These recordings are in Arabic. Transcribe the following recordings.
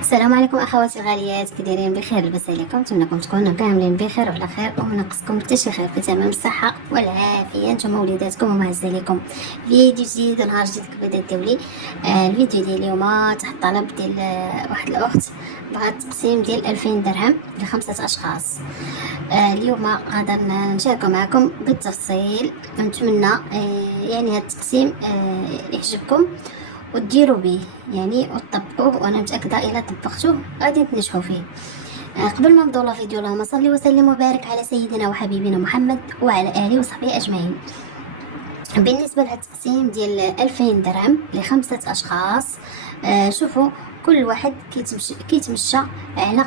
السلام عليكم اخواتي الغاليات، كي دايرين؟ بخير، لاباس عليكم؟ نتمنىكم تكونوا كاملين بخير وعلى خير وما ناقصكم حتى شي خير، في تمام الصحه والعافيه نتوما وليداتكم ومعزه لكم. فيديو جديد ونهار جديد كيف بدا داولي. الفيديو ديال اليوم تحت طلب ديال واحد الاخت بغات تقسيم ديال 2000 درهم لخمسه اشخاص. اليوم غادا نشاركوا معكم بالتفصيل، ونتمنى يعني هذا التقسيم يعجبكم وديروا به يعني وتطبقوه، وانا متاكده الا طبقتوه غادي تنجحوا فيه. قبل ما نبداو لا فيديو، اللهم صل وسلم وبارك على سيدنا وحبيبنا محمد وعلى اله وصحبه اجمعين. بالنسبه لهذا التقسيم ديال 2000 درهم لخمسه اشخاص، شوفوا كل واحد كيتمشى على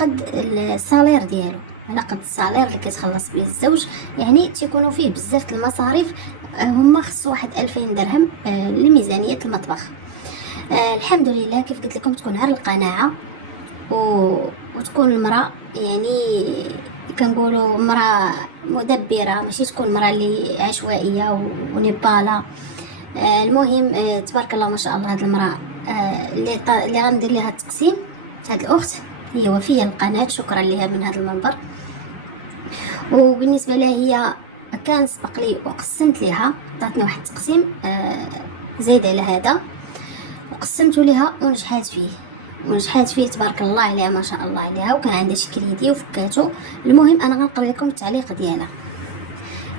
قد الصالير ديالو، على قد الصالير اللي كيتخلص به الزوج، يعني تيكونوا فيه بزاف المصاريف. هما خص واحد 2000 درهم لميزانيه المطبخ. الحمد لله كيف قلت لكم تكون على القناعه وتكون المراه يعني كنقولوا مراه مدبره، ماشي تكون مراه اللي عشوائيه ونباله. المهم تبارك الله ما شاء الله. هذه المراه اللي غندير لها التقسيم، هذه الاخت هي وفيه القناه، شكرا لها من هذا المنبر. وبالنسبه لها هي كان سبق لي وقسمت لها، عطاتني واحد التقسيم زايد على هذا وقسمت لها ونجحات فيه تبارك الله عليها ما شاء الله عليها، وكان عندها شي كريدي وفكاتو. المهم انا غنقرا لكم التعليق ديالها.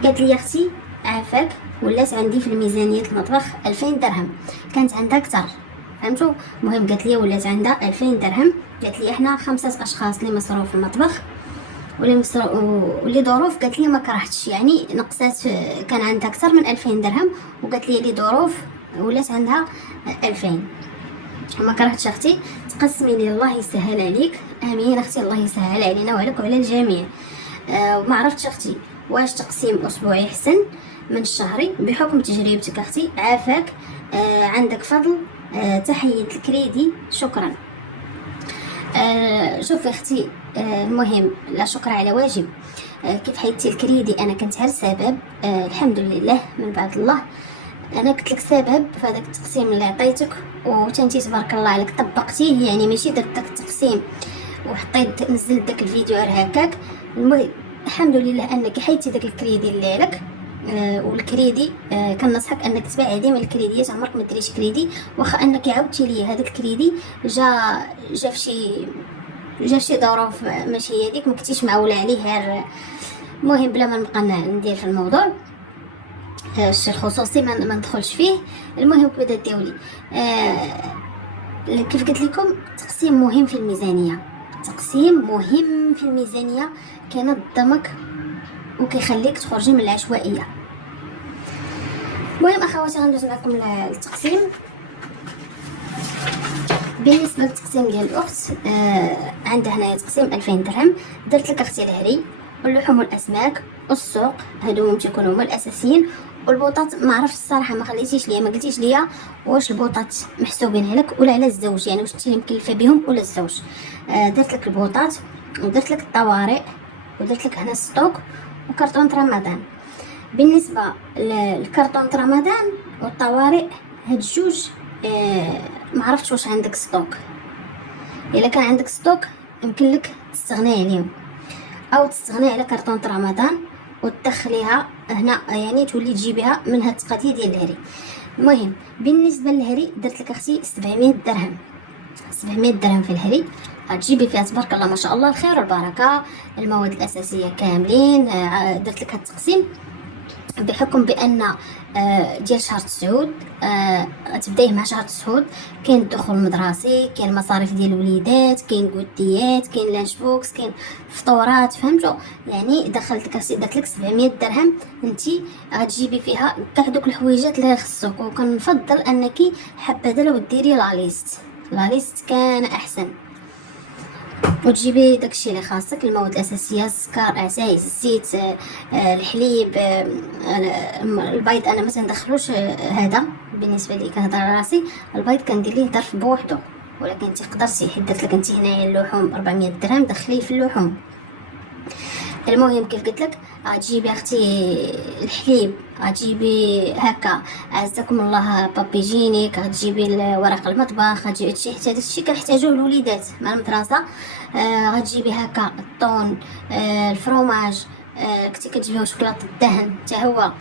قالت لي اختي عافاك، ولات عندي في الميزانيه المطبخ 2000 درهم، كانت عندها اكثر فهمتوا. المهم قالت لي ولات عندها 2000 درهم. قالت لي احنا خمسه اشخاص اللي مصروف في المطبخ واللي ظروف، قالت لي ما كرهتش، يعني نقصات كان عندها اكثر من 2000 درهم، وقالت لي لي ظروف ولات عندها 2000. ما كرهتش اختي، تقسمي لي الله يسهل عليك. امين اختي، الله يسهل علينا وعليك وعلى الجميع. وما عرفتش اختي واش تقسيم اسبوعي احسن من الشهري بحكم تجربتك اختي، عافاك. عندك فضل. تحيه الكريدي، شكرا. شوفي اختي، المهم لا شكر على واجب. كيف حيدتي الكريدي؟ انا كنت على السبب، الحمد لله من بعد الله. انا قلت لك سبب في هذاك التقسيم اللي عطيتك، وتنتي تبارك الله عليك طبقتيه، يعني ماشي درت داك التقسيم وحطيت نزلت داك الفيديو غير هكاك. المهم الحمد لله انك حيدتي داك الكريدي اللي عليك. والكريدي كنصحك انك تبعدي من الكريديات، عمرك ما ديريش كريدي، واخا انك عاودتي لي هذاك الكريدي جا في شي ظروف ماشي هي ديك، ما كنتيش معوله عليه غير. المهم بلا ما نبقى ندير في الموضوع الشيء الخصوصي ما ندخلش فيه. المهم بدا داولي. كيف قلت لكم تقسيم مهم في الميزانيه، تقسيم مهم في الميزانيه كينظمك وكيخليك تخرجي من العشوائيه. المهم اخواتي غندوز معكم التقسيم. بالنسبه للتقسيم ديال الاخت، عندها هنايا تقسيم 2000 درهم. درت لك اختي الهري واللحوم والاسماك والسوق، هادو ممكن يكونوا هما الاساسيين. والبوطات ما عرفتش الصراحه، ما خليتيش ليا، ما قلتيش ليا واش البوطات محسوبين لك ولا على الزوج، يعني واش انت مكلفه بهم ولا الزوج. درت لك البوطات ودرت لك الطوارئ ودرت لك هنا الستوك وكرتون رمضان. بالنسبه للكرتون رمضان والطوارئ هاد الجوج، ما عرفتش واش عندك ستوك. الا كان عندك ستوك يمكن لك تستغني عليهم، او تستغني على كرتون رمضان وتدخليها هنا، يعني تولي تجيبيها من هاد التقضيه ديال الهري. المهم بالنسبه للهري درت لك اختي 700 درهم، 700 درهم في الهري غتجيبي فيها تبارك الله ما شاء الله الخير والبركه، المواد الاساسيه كاملين. درت لك هاد التقسيم بحكم بان ديال شهر تسعود، غتبدايه مع شهر تسعود. كاين الدخول المدرسي، كاين المصاريف ديال الوليدات، كاين كوتيات، كاين لانش بوكس، كاين فطورات، فهمتوا؟ يعني درت لك 700 درهم، انتي غتجيبي فيها كاع دوك الحويجات اللي خصك. وكنفضل انك حبذا لو ديري لا ليست كان احسن، وتجيبي داكشي اللي خاصك، المواد الاساسيه، السكر، عسايس، الزيت، الحليب، البيض. انا ما تندخلوش هذا بالنسبه لي، كنهضر على راسي. البيض كندير ليه ظرف بوحدو، ولكن تقدري حيت درت لك انت هنايا اللحوم 400 درهم دخليه في اللحوم. المهم كيف قلت لك غتجيبي اختي الحليب، غتجيبي هكا عزكم الله بابيجينيك، غتجيبي ورق المطبخ، غتجيبي هادشي، حتى داكشي كنحتاجوه الوليدات مع المدرسه. غتجيبي هكا الطون، الفرomاج، كنتي كتجيبي شوكولاط الدهن حتى هو.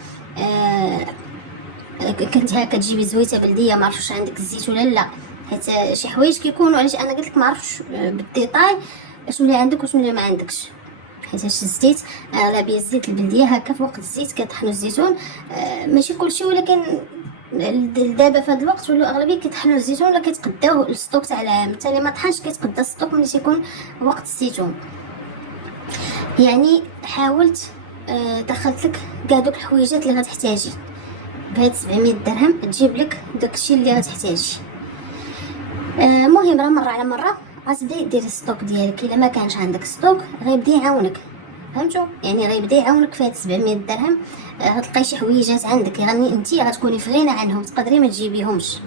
كنت هكا تجيبي زويته بلديه، ما عرفتش عندك الزيت ولا لا، حيت شي حوايج كيكونوا، علاش انا قلت لك ما عرفتش بالديتاي شنو اللي عندك وشنو اللي ما عندكش. حيت الزيت اغلبيه الزيت البلديه هكا في وقت الزيت كيطحنوا الزيتون، ماشي كلشي ولكن دابا في هذا الوقت ولاو اغلبيه كيطحنوا الزيتون ولا كيتقداوه الستوك تاع العام، حتى اللي ما طحنش كيتقدا الستوك ملي تيكون وقت الزيتون. يعني حاولت دخلت لك كاع دوك الحويجات اللي غتحتاجي بهاد 700 درهم، تجيب لك داكشي اللي غتحتاجي. مهم راه مره على مره غتبداي ديري الستوك ديالك. الا ما كانش عندك ستوك غيبدا يعاونك، فهمتوا؟ يعني غيبدا يعاونك في هاد 700 درهم. غتلقاي شي حويجات عندك يعني انت غتكوني في غنى عنهم، تقدري ما تجيبيهمش.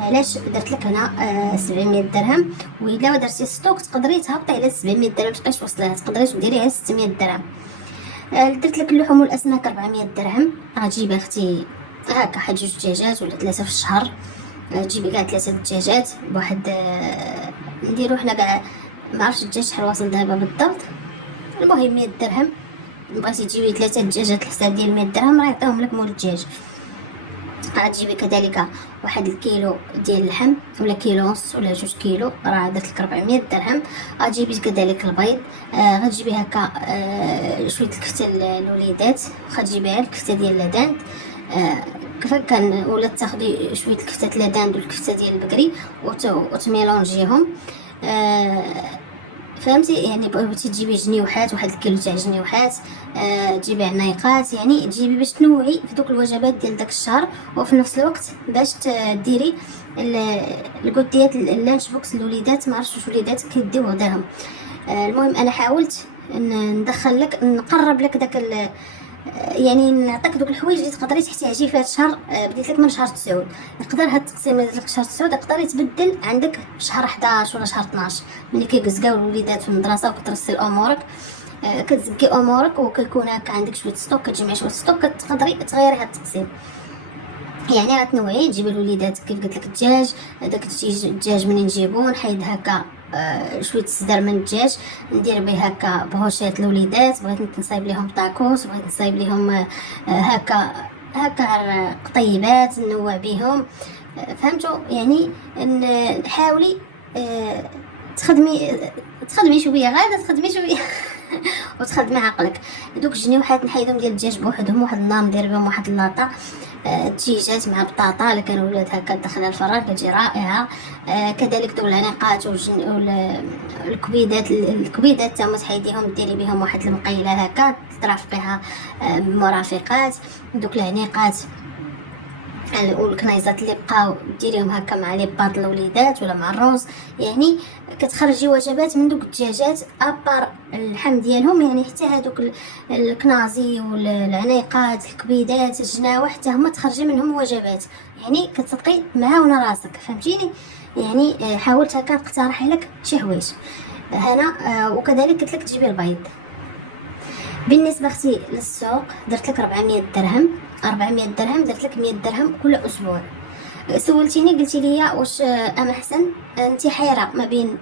علاش درت لك هنا 700 درهم؟ والا درتي ستوك تقدري تهبطي على 700 درهم، تبقايش وصلها، تقدري تديري على 600 درهم. درت لك اللحوم والاسماك 400 درهم. غتجيبي اختي هكا واحد 2 دجاجات ولا 3 في الشهر، تجيبي كاع 3 دجاجات بواحد نديرو حنا كاع ما عرفتش الدجاج شحال واصل دابا بالضبط، المهم 100 درهم. بغيتي تجيبي 3 دجاجات الحساب ديال 100 درهم راه يعطيهم لك مول الدجاج. غتجيبي كذلك واحد الكيلو ديال اللحم ولا كيلو ونص ولا 2 كيلو، راه درت لك 400 درهم. غتجيبي كذلك البيض، غتجيبي هكا شويه الكفته للوليدات، غتجيبيها الكفته ديال لاداند، كيف كان ولا تاخدي شويه الكفته لاداند والكفته ديال البقري وتميلونجيهم. فهمتي؟ يعني بغيتي تجيبي جنيوحات، واحد الكيلو تاع جنيوحات، تجيبي عنايقات، يعني تجيبي باش تنوعي في دوك الوجبات ديال داك الشهر، وفي نفس الوقت باش ديري الكوتيات اللانش بوكس للوليدات. ما عرفتش واش الوليدات كيديو غداهم. المهم انا حاولت ندخل لك، نقرب لك داك يعني نعطيك دوك الحوايج اللي تقدري تحتاجي في هذا الشهر. بديت لك من شهر 9، يقدر هاد التقسيم ديال شهر 9 يقدر يتبدل عندك في شهر 11 ولا شهر 12 ملي كيكزكاو الوليدات في المدرسه وكترسل امورك. كتزكي امورك وكيكون هكا عندك شويه ستوك، كتجمعي شويه ستوك، كتقدري تغيري هاد التقسيم. يعني غتنوعي، تجيبي الوليدات كيف قلت لك الدجاج، داك الدجاج منين نجيبو نحيد هكا شويه الصدر من الدجاج، ندير به هكا بهوشيط الوليدات. بغيت نصايب لهم طاكوس، بغيت نصايب لهم هكا قطيبات نوع بهم. فهمتوا؟ يعني حاولي تخدمي شويه، غادا تخدمي شويه وتخدمي عقلك. دوك الجنيوحات نحيدهم ديال الدجاج بوحدهم، واحد النار ندير بهم واحد اللاطه، دجاجات مع بطاطا الا كانوا ولاد هكا داخله الفران كتجي رائعه. كذلك دوك العناقات الكبيدات تما تحيديهم ديري بهم واحد المقيله هكا ترافقيها مرافقات. دوك العناقات والكنيزات اللي بقاو ديريهم هكا مع لي باط الوليدات ولا مع الروز. يعني كتخرجي وجبات من دوك الدجاجات ابار اللحم ديالهم، يعني حتى هذوك الكنازي والعناقات الكبيدات الجناوح حتى هما تخرجي منهم وجبات، يعني كتصدقي معاونه راسك. فهمتيني؟ يعني حاولت هكا نقترح لك شي حوايج هنا. وكذلك قلت لك تجيبي البيض. بالنسبه اختي للسوق درت لك 400 درهم. 400 درهم درت لك 100 درهم كل اسبوع. سولتيني قلتي لي واش انا احسن، انت حيره ما بين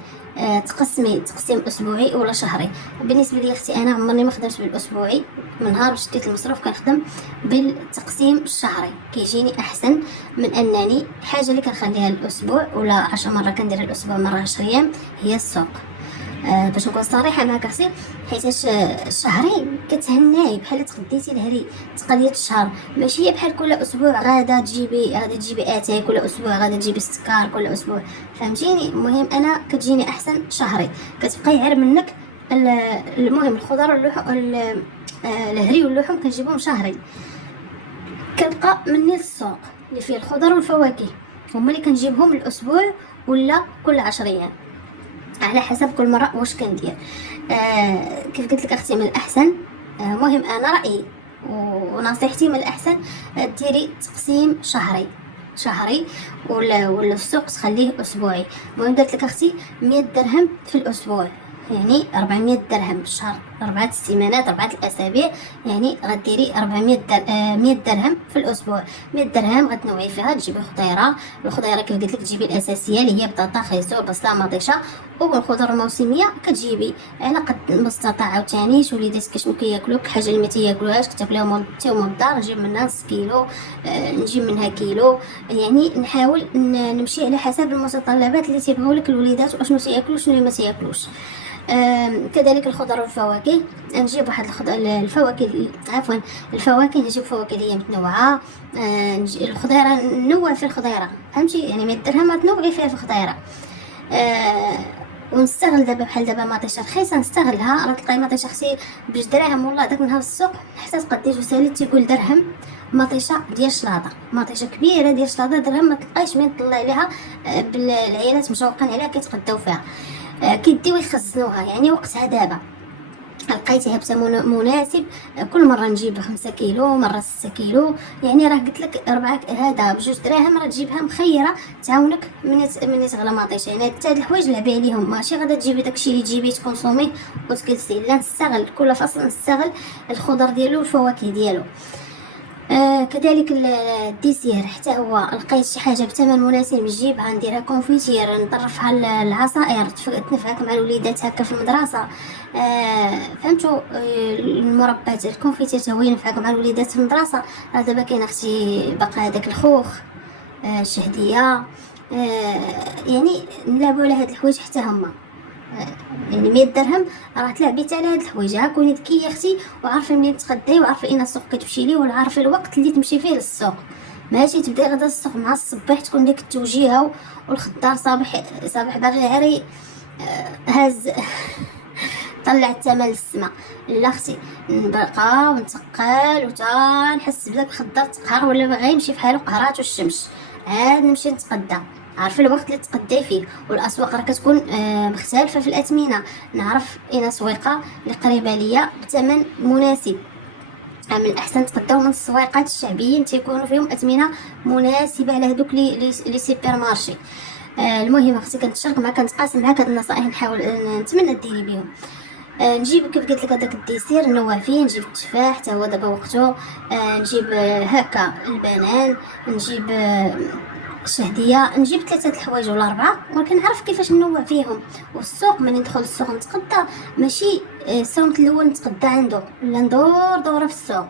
تقسمي تقسيم اسبوعي ولا شهري. بالنسبه لي اختي انا عمرني ما خدمت بالاسبوعي، من نهار باش شديت المصروف كنخدم بالتقسيم الشهري، كيجيني احسن من انني حاجه اللي كنخليها الاسبوع ولا 10 مرات كندير الاسبوع مره 10 ايام هي السوق. باش نكون صريحه معك اختي، حيتاش الشهري كتهناي بحال تغديتي الهري تقضيه الشهر، ماشي بحال كل اسبوع غادا تجيبي اتاي، كل اسبوع غادا تجيبي السكر كل اسبوع. فهمتيني؟ المهم انا كتجيني احسن شهري، كتبقى يعر منك. المهم الخضر واللحوم الهري واللحوم كنجيبهم شهري. كنبقى مني السوق اللي فيه الخضر والفواكه هما اللي كنجيبهم الاسبوع ولا كل 10 ايام على حسب كل مره واش كندير. كيف قلت لك اختي من الاحسن، مهم انا رايي ونصيحتي من الاحسن ديري تقسيم شهري ولا السوق تخليه اسبوعي. المهم درت لك اختي 100 درهم في الاسبوع، يعني 400 درهم بالشهر، 4 السيمانات 4 الاسابيع، يعني غديري 400 100 درهم في الاسبوع. 100 درهم غتنوعي فيها، تجيبي خضيره. الخضيره كيف قلت لك تجيبي الاساسيه اللي هي بطاطا، خيزو، بصله، مطيشه. والخضر الموسميه كتجيبي على قد المستطاع. عاوتاني شي وليداتك شنو كياكلوك، حاجه اللي ما تياكلوهاش كتاكلها حتى هما الدار، نجيب منها نص كيلو، نجيب منها كيلو. يعني نحاول نمشي على حسب المتطلبات اللي تيبغيو لك الوليدات، واشنو تياكلوا شنو اللي ما تياكلوش. كذلك الخضر والفواكه، نجيب واحد الفواكه، عفوا الفواكه، نجيب فواكه اللي هي متنوعه. الخضيره نوع في الخضيره، فهمتي؟ يعني 100 درهم تنوعي فيها في الخضيره. ونستغل دابا بحال دابا مطيشه رخيصه نستغلها. راه تلقاي مطيشه اختي ب2 دراهم، والله داك النهار السوق حتى تقديت وساليت تيقول درهم. مطيشه ديال شلاضه، مطيشه كبيره ديال شلاضه درهم، ما تلقايش من طلع عليها. بالعيالات مشوقين عليها كيتغداو فيها. كيديو يخزنوها، يعني وقتها دابا لقيتها بثمن مناسب. كل مره نجيب 5 كيلو، مره 6 كيلو. يعني راه قلت لك 4 هذا ب2 دراهم راه تجيبها مخيره، تعاونك من تغلى مطيشه. يعني حتى هاد الحوايج لعبي عليهم، ماشي غادا تجيبي داكشي اللي تجيبي تكونسوميه وتجلسي. لا، نستغل كل فصل، نستغل الخضر ديالو والفواكه ديالو. كذلك الديسير حتى هو لقيت شي حاجه بثمن مناسب نجيبها، نديرها كونفيتير، نطرفها العصائر تنفعك مع الوليدات هكا في المدرسه. فهمتوا؟ المربات الكونفيتير هو ينفعك مع الوليدات في المدرسه. راه دابا كاين اختي باقا هذاك الخوخ، الشهديه. يعني نلعبوا على هاد الحوايج حتى هما. يعني 100 درهم راه تلعبي حتى على هاد الحوايج. ها كوني ذكيه يا اختي، وعارفه منين تغداي، وعارفه اين السوق كتمشي ليه، وعارفه الوقت اللي تمشي فيه للسوق. ماشي تبداي غدا السوق مع الصباح تكون ديك التوجيهه، والخضار صباح باغي عري هاز طلع الثمن للسما. لا اختي، نبقى ونتقال وتا نحس بداك الخضار تقهر، ولا باغي يمشي فحالو قهرات والشمس، عاد نمشي نتقدى. عارفه الوقت اللي تقداي فيه. والاسواق راه كتكون مختلفه في الاثمنه. نعرف اين سويقه اللي قريبه ليا بثمن مناسب. من الاحسن تقداو من السويقات الشعبيين تيكونوا فيهم اثمنه مناسبه على هذوك لي سوبر مارشي. المهم اختي كنتشارك معاك، كنتقاسم معاك هاد النصائح، نحاول نتمنى ديري بهم. نجيب كيف قلت لك هذاك الديسير نوع فيه. نجيب التفاح حتى هو دابا وقته. نجيب هكا البنان، نجيب الشهديه، نجيب 3 الحوايج ولا 4، ولكن نعرف كيفاش نوع فيهم. والسوق ملي ندخل السوق نتقدى، ماشي السومت الاول نتقدى عنده، ولا ندور دوره في السوق.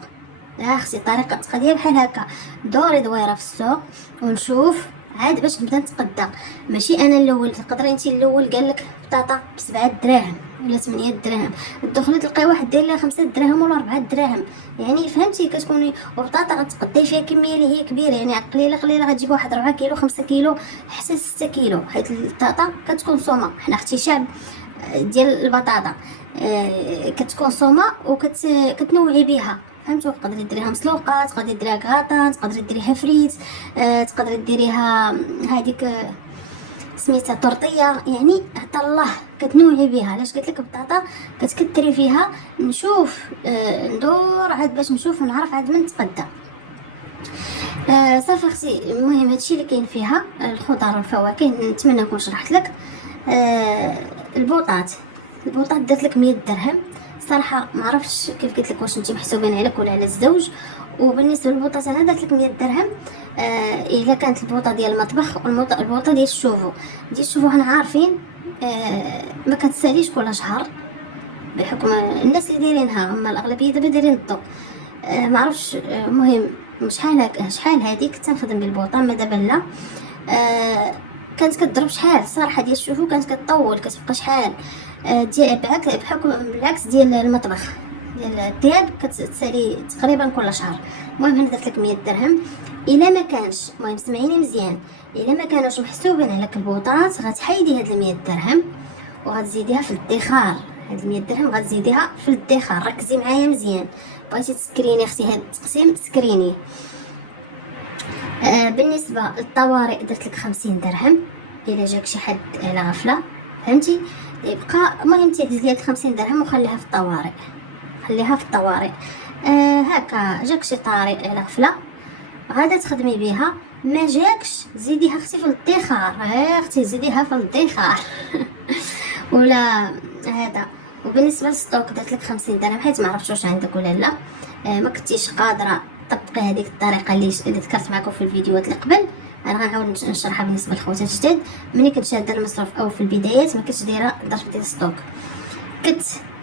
لا اختي، طريقه التقديه بحال هكا، دوري دويره في السوق ونشوف عاد باش نبدا نتقدى. ماشي انا الاول. تقدري انت الاول قال لك بطاطا ب7 دراهم ولا 8 دراهم، تدخلي تلقاي واحد داير لها 5 دراهم ولا 4 دراهم. يعني فهمتي؟ كتكوني وبطاطا غتقداي فيها كميه اللي هي كبيره، يعني قليله غتجيب واحد 4 كيلو 5 كيلو حتى 6 كيلو، حيت البطاطا كتكون صومه. حنا اختي شعب ديال البطاطا، كتكون صومه وكتنوعي بها. فهمتوا؟ تقدري ديريها مسلوقه، تقدري ديريها كاطا، تقدري ديريها فريت، تقدري ديريها هذيك سميتها طرطيه. يعني حتى الله كتنوعي بها. علاش قلت لك بطاطا كتكثري فيها. نشوف ندور عاد باش نشوف ونعرف عاد من نتقدى. صافي اختي، المهم هادشي اللي كاين فيها الخضر والفواكه. نتمنى نكون شرحت لك. البوطات درت لك 100 درهم. صراحه ما عرفتش كيف قلت لك، واش انت محسوبين عليك ولا على الزوج. وبالنسبه للبوطات انا درت لك 100 درهم. الا كانت البوطه ديال المطبخ والبوطه ديال الشوفو حنا عارفين ما كتساليش كل شهر بحكم الناس اللي دايرينها، اما الاغلبيه دابا دايرين الضو. ما عرفتش. المهم شحال هذيك تنخدم بالبوطه، ما دابا لا. كانت كتضرب شحال صراحه ديال الشوفو، كانت كتطول كتبقى شحال. ديال بحكم بالعكس ديال المطبخ ديال الثياب كتسالي تقريبا كل شهر. المهم انا درت لك 100 درهم. الا ما كانش، المهم سمعيني مزيان، الا ما كانوش محسوبين عليك البوطات غتحيدي هاد 100 درهم وغتزيديها في الادخار. هاد 100 درهم غتزيديها في الادخار. ركزي معايا مزيان. بغيتي تسكريني اختي هاد التقسيم سكريني. بالنسبه للطوارئ درت لك 50 درهم الا جاك شي حد على غفله. فهمتي؟ يبقى المهم تهز لي 50 درهم وخليها في الطوارئ. هكا جاك شي طارئ على غفله غادا تخدمي بها. ما جاكش زيديها اختي في الادخار. اختي زيديها في الادخار. ولا هذا. وبالنسبه للستوك درت لك 50 درهم حيت ما عرفتش واش عندك ولا لا. ما كنتيش قادره تطبقي هذيك الطريقه اللي ذكرت معكم في الفيديوهات اللي قبل. انا غنعاود نشرحها بالنسبه للخوات الجداد. ملي كنت شاده المصروف او في البدايات ما كنتش دايره ضرب ديال الستوك،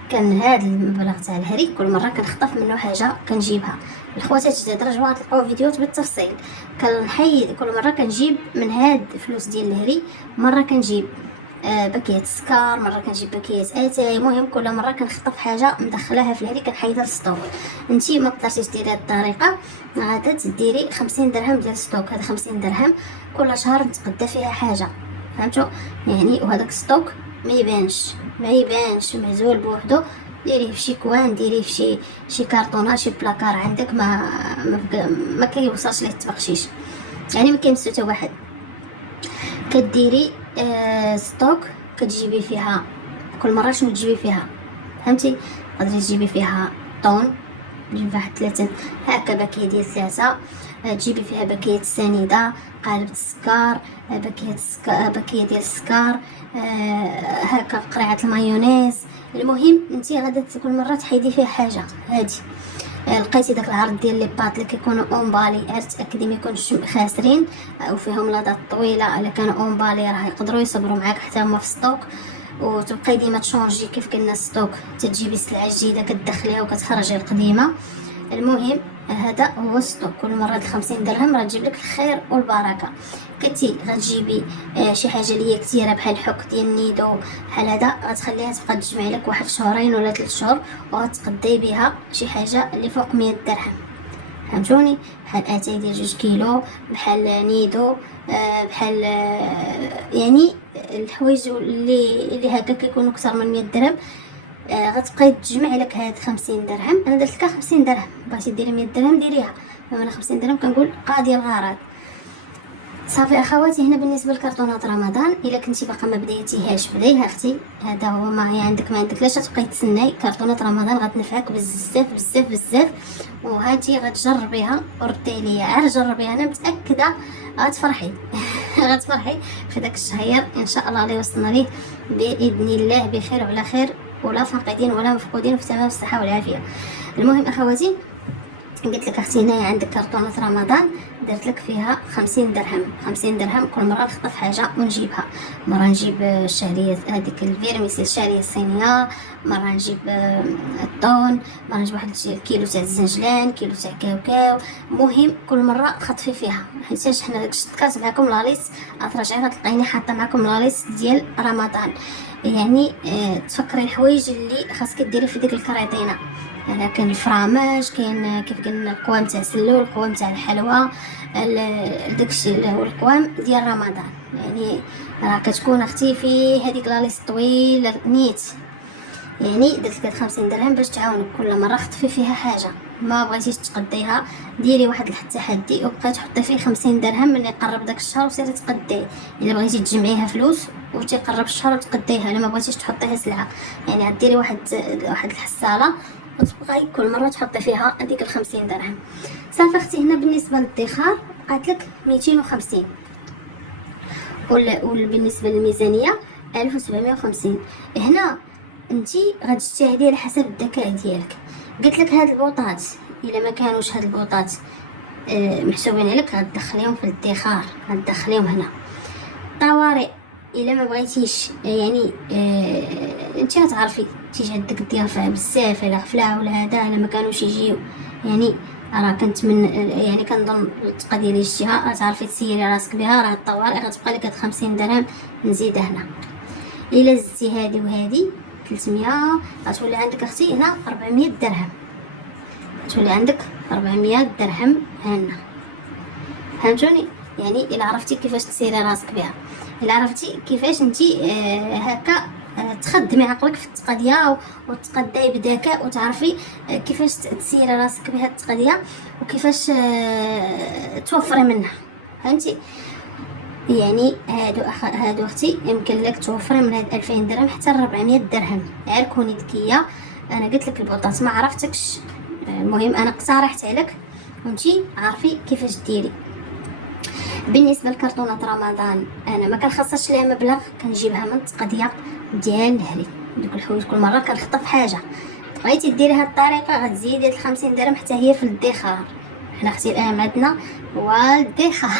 كان هذا المبلغ تاع الهري كل مره كنخطف منه حاجه كنجيبها. الخوات الجداد رجعوا تلقاو فيديوهات بالتفصيل. كنحيد كل مره كنجيب من هاد الفلوس ديال الهري، مره كنجيب باكيات سكر، مره كنجيب باكيات اتاي. المهم كل مره كنخطف حاجه مدخلاها في الهري كنحيدها للستوك. انتي ما قدرتيش ديري هاد الطريقه، غادا تديري 50 درهم ديال الستوك. هاد 50 درهم كل شهر نتقدى فيها حاجه، فهمتوا يعني؟ وهذاك الستوك ما يبانش معزول بوحدو. ديريه في شي كوان، ديريه في شي كارطونه، شي بلاكار عندك ما كيوصلش ليه التبخشيش، يعني ما كيمسو حتى واحد. كديري ستوك كتجيبي فيها كل مره شنو تجيبي فيها، فهمتي؟ تقدري تجيبي فيها طون، تجيبي فيها 3 هكا باكيه ديال 3، تجيبي فيها باكيه سنيده، قالب السكر، باكيه ديال السكر، هكا قرعه المايونيز. المهم انت غادا كل مره تحيدي فيها حاجه. هادي لقيتي داك العرض ديال لي بات اللي كيكونوا اونبالي، تاكدي ما يكونش خاسرين او فيهم لاضات طويله. الا كانوا اونبالي راه يقدروا يصبروا معاك حتى هما في ستوك. وتبقاي ديما تشونجي كيف قلنا ستوك، تجيبي سلعه جديده كتدخليها وكتخرجي القديمه. المهم هذا هو ستوك. كل مره 50 درهم راه تجيب لك الخير والبركه. كنتي غتجيبي شي حاجه اللي هي كثيره بحال الحك ديال نيدو بحال هذا، غتخليها تبقى تجمع لك واحد 2 ولا 3 شهور، وغتقضي بها شي حاجه اللي فوق 100 درهم، فهمتوني؟ بحال اتاي ديال 2 كيلو، بحال نيدو، بحال يعني الحوايج اللي هكا كيكونوا اكثر من 100 درهم. غتبقاي تجمع لك هاد 50 درهم. انا درت لك 50 درهم، بغيتي ديري 100 درهم ديريها، انا 50 درهم كنقول قاضيه الغرض. صافي اخواتي، هنا بالنسبه لكرتونات رمضان. الا كنتي باقا ما بديتيهاش بديها اختي، هذا هو ما عندك لاش تبقاي تسناي. كرتونات رمضان غتنفعك بزاف بزاف بزاف، وهانتي غتجربيها وردي ليا، عار جربيها، انا متاكده غتفرحي غتفرحي في داك الشهير ان شاء الله اللي وصلنا ليه باذن الله بخير وعلى خير، ولا فاقدين ولا مفقودين، في تمام الصحه والعافيه. المهم اخواتي، قلت لك اختي هنايا عندك كرتونه رمضان درت لك فيها 50 درهم. 50 درهم كل مره نخطف حاجه ونجيبها. مره نجيب الشعريه هذيك الفيرميسي الشعريه الصينيه، مره نجيب الطون، مره نجيب واحد كيلو تاع الزنجلان، كيلو تاع كاوكاو. مهم كل مره خطفي فيها، حيتاش حنا داك ذكرت معكم لاليس، غترجعي غتلقيني حاطه معكم لاليس ديال رمضان. يعني تفكري الحوايج اللي خاصك ديري في ديك الكريطينه. يعني كاين الفراماج، كاين كيف قلنا القوام تاع السلول، القوام تاع الحلوى، داكشي اللي هو القوام ديال رمضان. يعني راه كتكون اختي في هذيك لاليس طويله نيت. يعني درت لك 50 درهم باش تعاونك كل مره خطفي فيها حاجه. ما بغيتيش تقديها ديري واحد التحدي وبقاي تحطي فيه 50 درهم من يقرب داك الشهر وسيري تقديه. الا بغيتي تجمعيها فلوس وتيقرب الشهر وتقديها، الا ما بغيتيش تحطيها سلعه، يعني غديري واحد الحصاله وتبقاي كل مره تحطي فيها هذيك 50 درهم. صافي اختي، هنا بالنسبه للادخار بقات لك 250، بالنسبه للميزانيه 1750. هنا انتي غتجتهدي على حسب الذكاء ديالك. قلت لك هاد البوطات الا ما كانوش هاد البوطات محسوبين عليك غتدخليهم في الادخار، غتدخليهم هنا. طوارئ الا ما بغيتيش، يعني انت غتعرفي تيجي عندك الضيافه بزاف على غفله ولا هذا، الا ما كانوش يجيو، يعني راه كنت من يعني كنظن الثقه ديالي جيتيها، راه تعرفي تسيري راسك بها. راه الطوارئ غتبقى لك 50 درهم نزيدها هنا. الا زدتي هذه وهذه 300 غتولي عندك اختي هنا 400 درهم، تولي عندك 400 درهم هنا، فهمتوني؟ يعني الا عرفتي كيفاش تسيري راسك بها، الا عرفتي كيفاش انتي هكا تخدمي عقلك في التقضيه وتقضي بذكاء، وتعرفي كيفاش تسيري راسك بها التقضيه وكيفاش توفري منها، فهمتي؟ يعني هادو اختي يمكن لك توفري من هاد 2000 درهم حتى 400 درهم. غير كوني ذكيه. انا قلت لك البوطات ما عرفتكش، المهم انا اقترحت عليك وانتي عارفي كيفاش ديري. بالنسبه لكرتونات رمضان انا ما كنخصصش لها مبلغ، كنجيبها من التقضيه ديال الهري. دوك الحوايج كل مره كنخطف حاجه، بغيتي ديري هاد الطريقه غتزيدي 50 درهم حتى هي في الادخار. حنا اختي الاهم عندنا هو الادخار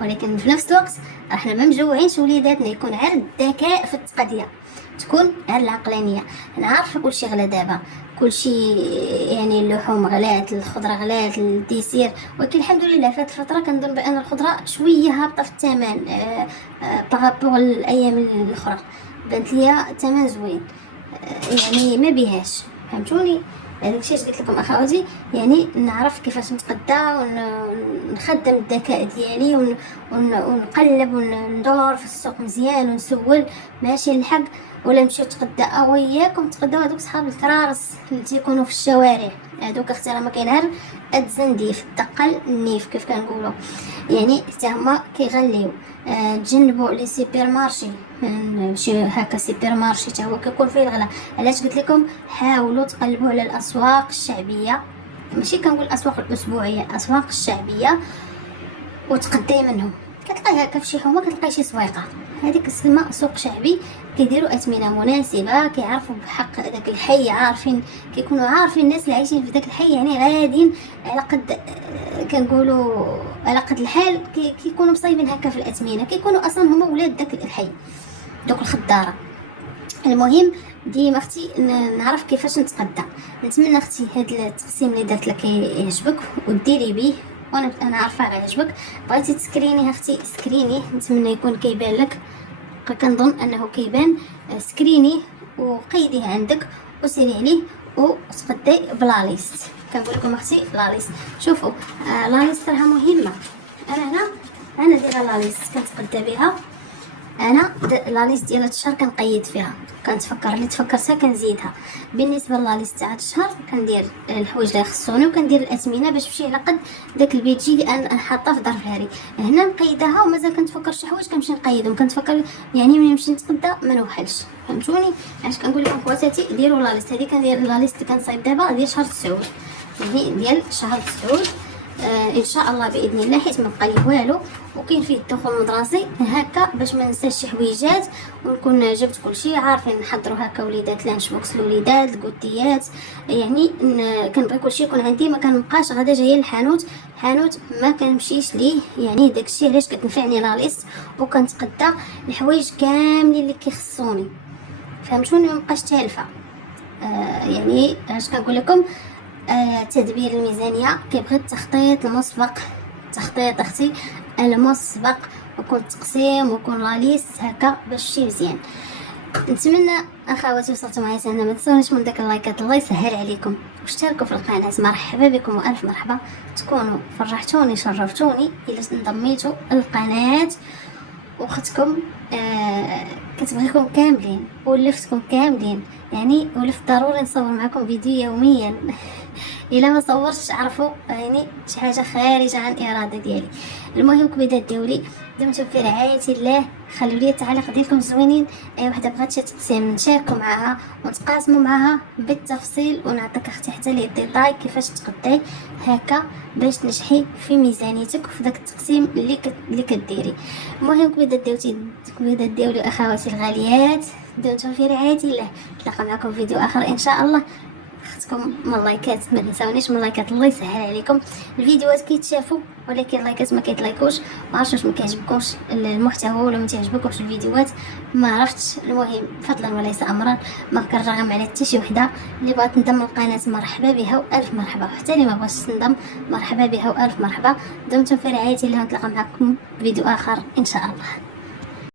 ولكن في نفس الوقت احنا ما مجوعينش وليداتنا، يكون غير الذكاء في التقضيه، تكون غير العقلانيه. انا عارفه كلشي غلا دابا، كلشي يعني اللحوم غلات، الخضره غلات، الديسير، ولكن الحمد لله فهاد الفتره كنظن بان الخضره شويه هابطه في الثمن بارابور الايام الاخرى، بانت ليا الثمن زوين يعني ما بيهاش، فهمتوني؟ داكشي اش قلت لكم اخواتي، يعني نعرف كيفاش نتقدى ونخدم الذكاء ديالي ونقلب وندور في السوق مزيان ونسول، ماشي نلحق ولا نمشيو نتقدى وياكم تقداو هذوك صحاب الكرارس اللي تيكونوا في الشوارع. هذوك اختي راه ما كاين غير الزنديف الدقل النيف كيف كنقولوا، يعني حتى هما كيغليو. تجنبوا لي سوبر مارشي، شي هكا سوبر مارشي حتى هو كيكون فيه الغلا. علاش قلت لكم حاولوا تقلبوا على الاسواق الشعبيه، ماشي كنقول الاسواق الاسبوعيه، الاسواق الشعبيه، وتقداي منهم. كتلقاي هكا في شي حومه كتلقاي شي سويقه، هذيك السلمة سوق شعبي، كيديروا اثمنه مناسبه، كيعرفوا بحق داك الحي، عارفين كيكونوا عارفين الناس اللي عايشين في داك الحي، يعني غاديين على قد كنقولوا على قد الحال، كيكونوا مصايبين هكا في الاثمنه، كيكونوا اصلا هما ولاد داك الحي دوك الخضاره. المهم ديما اختي نعرف كيفاش نتقدى. نتمنى اختي هذا التقسيم اللي درت لك يعجبك وديري به، وانا عارفه غيعجبك. بغيتي تسكريني اختي سكريني، نتمنى يكون كيبان لك، كنظن انه كيبان. سكريني وقيديه عندك وسيري عليه وتقدي بلا ليست. كنقول لكم اختي لا ليست، شوفوا لا ليست راها مهمه. انا دايره لا ليست كنتقدى بها، انا لا ليست ديال هاد الشهر كنقيد فيها، كنتفكر اللي تفكرتها كنزيدها. بالنسبه لا ليست تاع هاد الشهر كندير الحوايج اللي يخصوني وكندير الاثمنه باش نمشي على قد داك البيجي اللي انا حاطه في ظرف هاري. هنا مقيداها ومازال كنتفكر شي حوايج كنمشي نقيدهم، كنتفكر يعني ملي نمشي نتقدى ما نوحلش، فهمتوني؟ علاش كنقول لكم خواتاتي ديروا لا ليست. هذه كندير لا ليست اللي كنصايب دابا ديال شهر 9، يعني ديال شهر 9 ان شاء الله باذن الله، حيت ما بقى لي والو وكاين فيه الدخول المدرسي هكا باش ما ننساش شي حويجات ونكون جبت كلشي. عارفين نحضروا هكا وليدات لانش بوكس الوليدات الكوتيات، يعني كنبغي كلشي يكون عندي، ما كنبقاش غدا جايه للحانوت ما كنمشيش ليه، يعني داكشي علاش كتنفعني لا ليست وكنتقدى الحوايج كاملين اللي كيخصوني، فهمتوني؟ ما بقاش تالفه. يعني اش كنقول لكم، تدبير الميزانيه كيبغي التخطيط المسبق، تخطيط اختي المسبق، وكون تقسيم وكون لا ليست هكا باش شي مزيان. نتمنى اخواتي وصلتوا معايا هنا، ما تنسونيش من داك اللايكات، الله يسهل عليكم، واشتركوا في القناه. مرحبا بكم والف مرحبا، تكونوا فرحتوني شرفتوني الا انضميتوا القناه. واختكم كتبغيكم كاملين ولفتكم كاملين، يعني ولفت ضروري نصور معكم فيديو يوميا الا ما صورتش عرفوا يعني شي حاجه خارجه عن الاراده ديالي. المهم كبيدات ديالي، دمتم في رعايه الله. خلوا لي التعليق ديالكم زوينين، اي وحده بغات شي تقسيم نشاركوا معها ونتقاسموا معها بالتفصيل، ونعطيك اختي حتى لي ديتاي كيفاش تقداي هكا باش تنجحي في ميزانيتك وفي داك التقسيم اللي كديري. المهم كبيدات ديالي اخواتي الغاليات، دمتم في رعايه الله. نتلاقى معكم في فيديو اخر ان شاء الله. اختكم من اللايكات، ما تنساونيش من اللايكات، الله يسهل عليكم. الفيديوهات كيتشافوا ولكن اللايكات ما كيتلايكوش، ما عرفتش واش ما كيعجبكمش المحتوى ولا ما تعجبكمش الفيديوهات، ما عرفتش. المهم فضلا وليس امرا، ما كنرغم على حتى شي وحده اللي بغات تنضم للقناه مرحبا بها والف مرحبا، وحتى اللي ما بغاش تنضم مرحبا بها والف مرحبا. دمتم في رعايه الله، نتلاقى معكم فيديو اخر ان شاء الله.